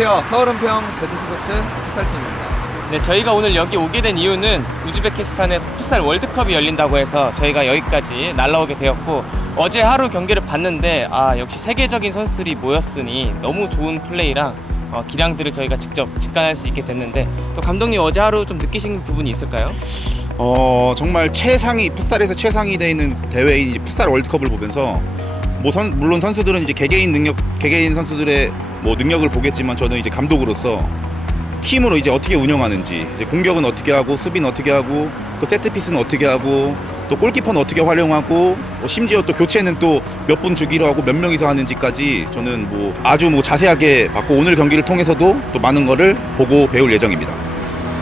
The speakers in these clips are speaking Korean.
안녕하세요. 서울은평 제트스포츠 풋살팀입니다. 네, 저희가 오늘 여기 오게 된 이유는 우즈베키스탄의 풋살 월드컵이 열린다고 해서 저희가 여기까지 날라오게 되었고 어제 하루 경기를 봤는데 아 역시 세계적인 선수들이 모였으니 너무 좋은 플레이랑 어, 기량들을 저희가 직접 직관할 수 있게 됐는데 또 감독님 어제 하루 좀 느끼신 부분이 있을까요? 어 정말 최상위 풋살에서 최상위 돼 있는 대회인 이제 풋살 월드컵을 보면서 뭐 선, 물론 선수들은 이제 개개인 능력 개개인 선수들의 뭐 능력을 보겠지만 저는 이제 감독으로서 팀으로 이제 어떻게 운영하는지 이제 공격은 어떻게 하고 수비는 어떻게 하고 또 세트 피스는 어떻게 하고 또 골키퍼는 어떻게 활용하고 뭐 심지어 또 교체는 또 몇 분 주기로 하고 몇 명이서 하는지까지 저는 뭐 아주 뭐 자세하게 봤고 오늘 경기를 통해서도 또 많은 거를 보고 배울 예정입니다.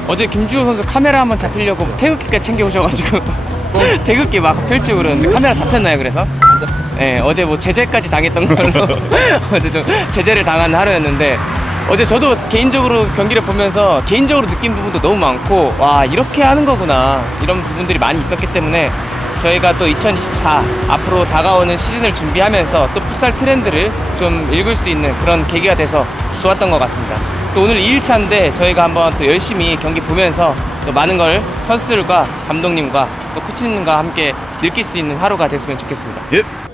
어제 김주호 선수 카메라 한번 잡히려고 태극기까지 챙겨 오셔가지고 태극기 막 펼치고 그러는데 카메라 잡혔나요 그래서? 안 잡혔습니다. 네, 어제 뭐 제재까지 당했던 걸로 어제 좀 제재를 당한 하루였는데 어제 저도 개인적으로 경기를 보면서 개인적으로 느낀 부분도 너무 많고 와 이렇게 하는 거구나 이런 부분들이 많이 있었기 때문에 저희가 또 2024 앞으로 다가오는 시즌을 준비하면서 또 풋살 트렌드를 좀 읽을 수 있는 그런 계기가 돼서 좋았던 것 같습니다. 또 오늘 2일차인데 저희가 한번 또 열심히 경기 보면서 또 많은 걸 선수들과 감독님과 또 코치님과 함께 느낄 수 있는 하루가 됐으면 좋겠습니다. 예.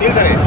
제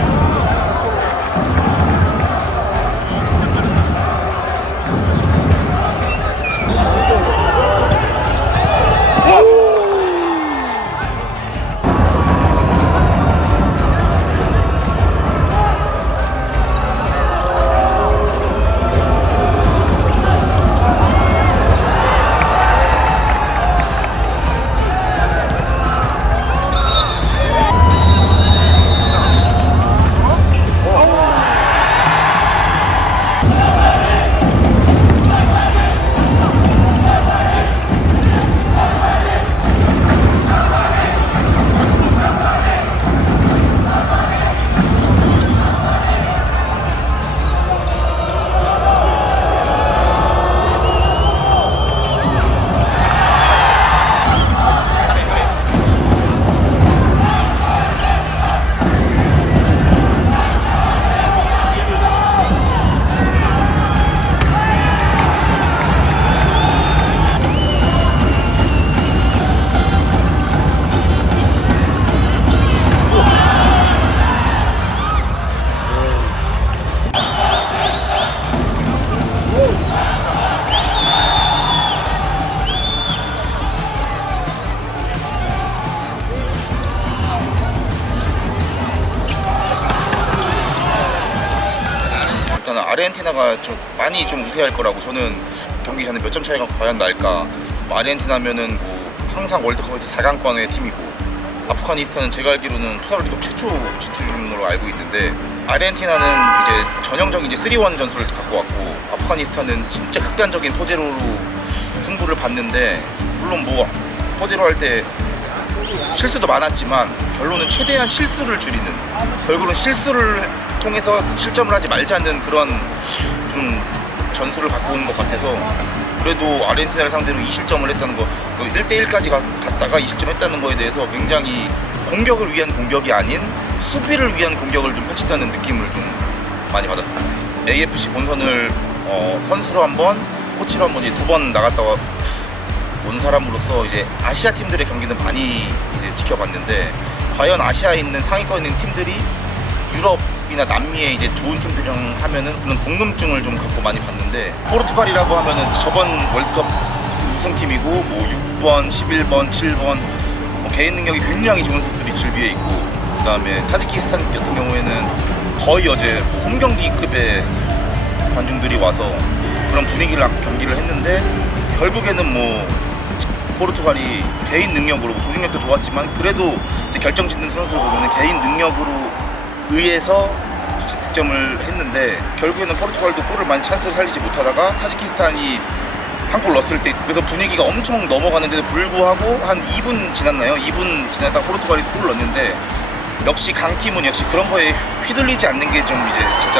아르헨티나가 좀 많이 좀 우세할 거라고 저는 경기 전에 몇 점 차이가 과연 날까? 뭐 아르헨티나면은 뭐 항상 월드컵에서 4강권의 팀이고 아프가니스탄은 제가 알기로는 푸살 월드컵 최초 진출인 걸로 알고 있는데 아르헨티나는 이제 전형적인 이제 3원 전술을 갖고 왔고 아프가니스탄은 진짜 극단적인 포제로로 승부를 봤는데 물론 뭐 포제로 할 때 실수도 많았지만 결론은 최대한 실수를 줄이는 결국은 실수를 통해서 실점을 하지 말자는 그런 좀 전술을 갖고 오는 것 같아서 그래도 아르헨티나를 상대로 2실점을 했다는 거 1대1까지 갔다가 2실점 했다는 거에 대해서 굉장히 공격을 위한 공격이 아닌 수비를 위한 공격을 좀 펼쳤다는 느낌을 좀 많이 받았습니다. AFC 본선을 어, 선수로 한 번 코치로 한번 두번 나갔다 와- 온 사람으로서 이제 아시아 팀들의 경기는 많이 이제 지켜봤는데 과연 아시아에 있는 상위권에 있는 팀들이 유럽 이나 남미에 이제 좋은 팀들이랑 하면은 그런 궁금증을 좀 갖고 많이 봤는데 포르투갈이라고 하면은 저번 월드컵 우승팀이고 뭐 6번, 11번, 7번 뭐 개인 능력이 굉장히 좋은 선수들이 줄비에 있고 그다음에 타지키스탄 같은 경우에는 거의 어제 홈 경기급의 관중들이 와서 그런 분위기를 안고 경기를 했는데 결국에는 뭐 포르투갈이 개인 능력으로 조직력도 좋았지만 그래도 결정짓는 선수를 보면 개인 능력으로 의해서 득점을 했는데 결국에는 포르투갈도 골을 많이 찬스를 살리지 못하다가 타지키스탄이 한 골 넣었을 때 그래서 분위기가 엄청 넘어가는데도 불구하고 한 2분 지났나요? 2분 지나다가 포르투갈이 골을 넣었는데 역시 강팀은 역시 그런 거에 휘둘리지 않는 게 좀 이제 진짜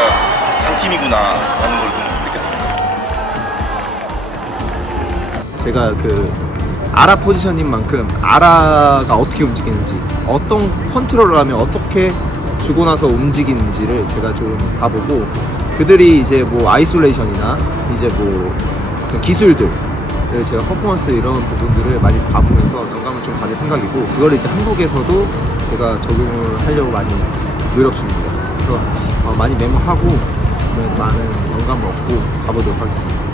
강팀이구나 라는 걸 좀 느꼈습니다. 제가 그 아라 포지션인 만큼 아라가 어떻게 움직이는지 어떤 컨트롤을 하면 어떻게 주고 나서 움직이는지를 제가 좀 봐보고 그들이 이제 뭐 아이솔레이션이나 이제 뭐 기술들 을 제가 퍼포먼스 이런 부분들을 많이 봐보면서 영감을 좀 받을 생각이고 그걸 이제 한국에서도 제가 적용을 하려고 많이 노력 중입니다. 그래서 어, 많이 메모하고 그러면 많은 영감을 얻고 가보도록 하겠습니다.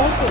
奥。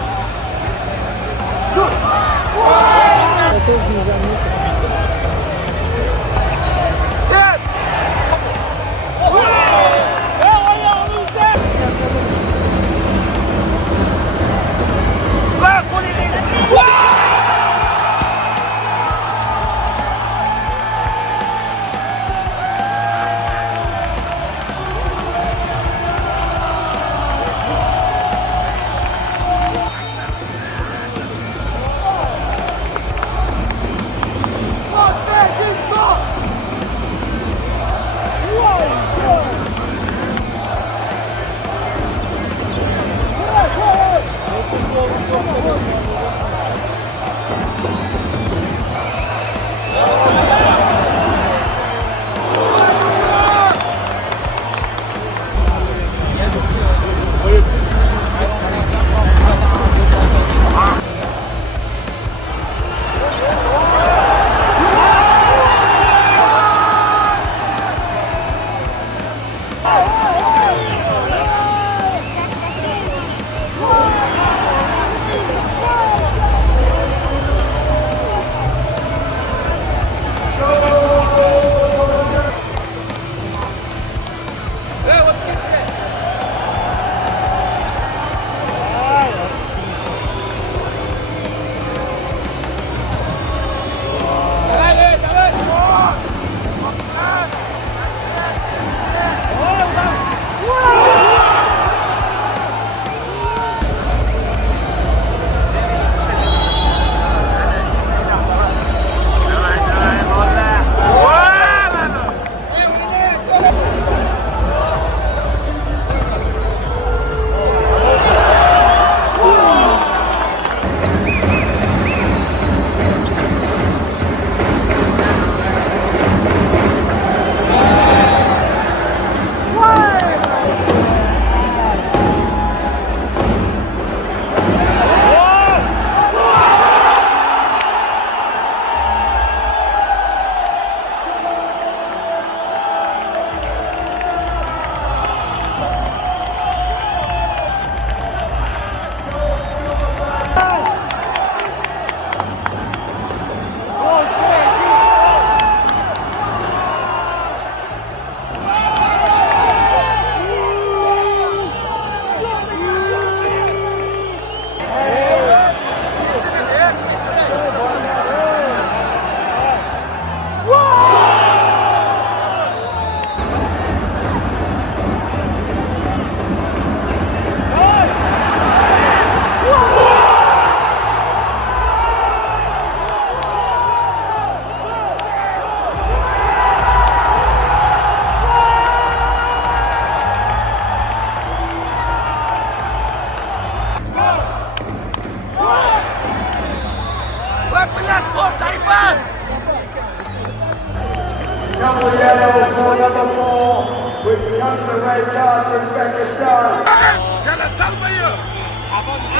어,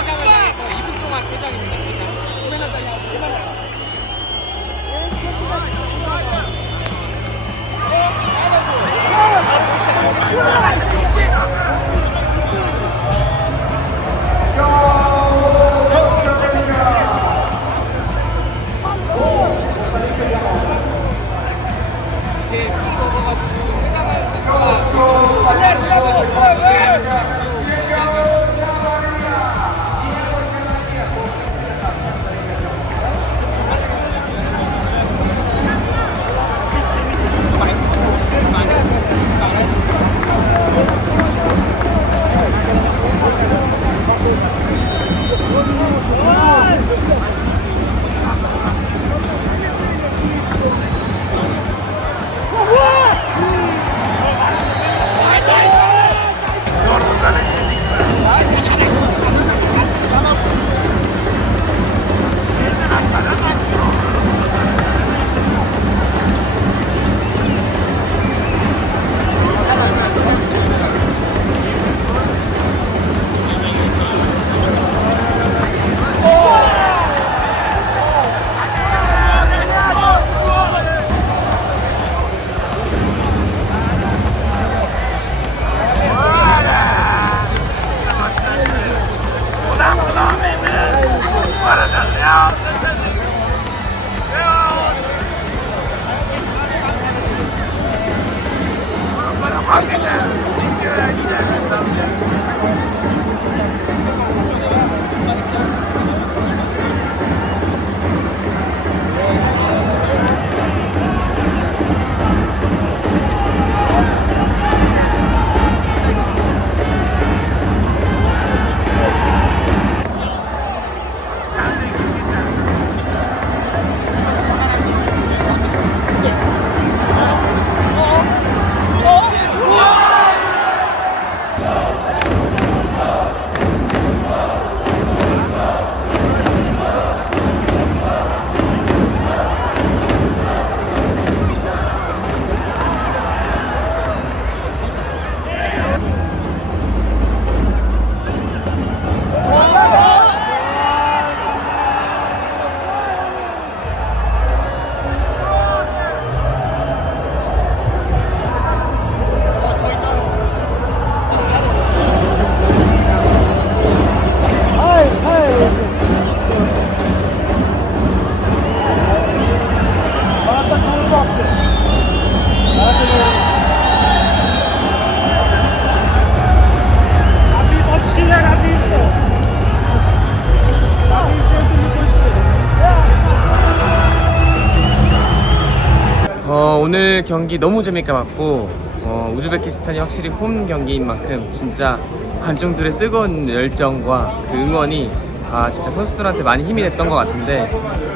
오늘 경기 너무 재밌게 봤고 어, 우즈베키스탄이 확실히 홈 경기인 만큼 진짜 관중들의 뜨거운 열정과 그 응원이 아 진짜 선수들한테 많이 힘이 됐던 것 같은데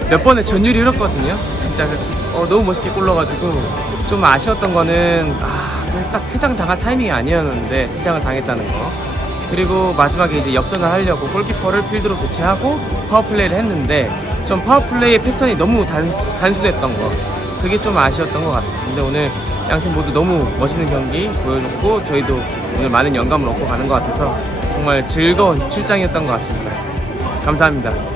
몇 번의 전율이 흘렀거든요. 진짜 그- 어, 너무 멋있게 골러가지고 좀 아쉬웠던 거는 아, 그딱 퇴장 당할 타이밍이 아니었는데 퇴장을 당했다는 거. 그리고 마지막에 이제 역전을 하려고 골키퍼를 필드로 교체하고 파워플레이를 했는데 좀 파워플레이의 패턴이 너무 단수, 단순했던 거. 그게 좀 아쉬웠던 것 같아요. 근데 오늘 양팀 모두 너무 멋있는 경기 보여줬고 저희도 오늘 많은 영감을 얻고 가는 것 같아서 정말 즐거운 출장이었던 것 같습니다. 감사합니다.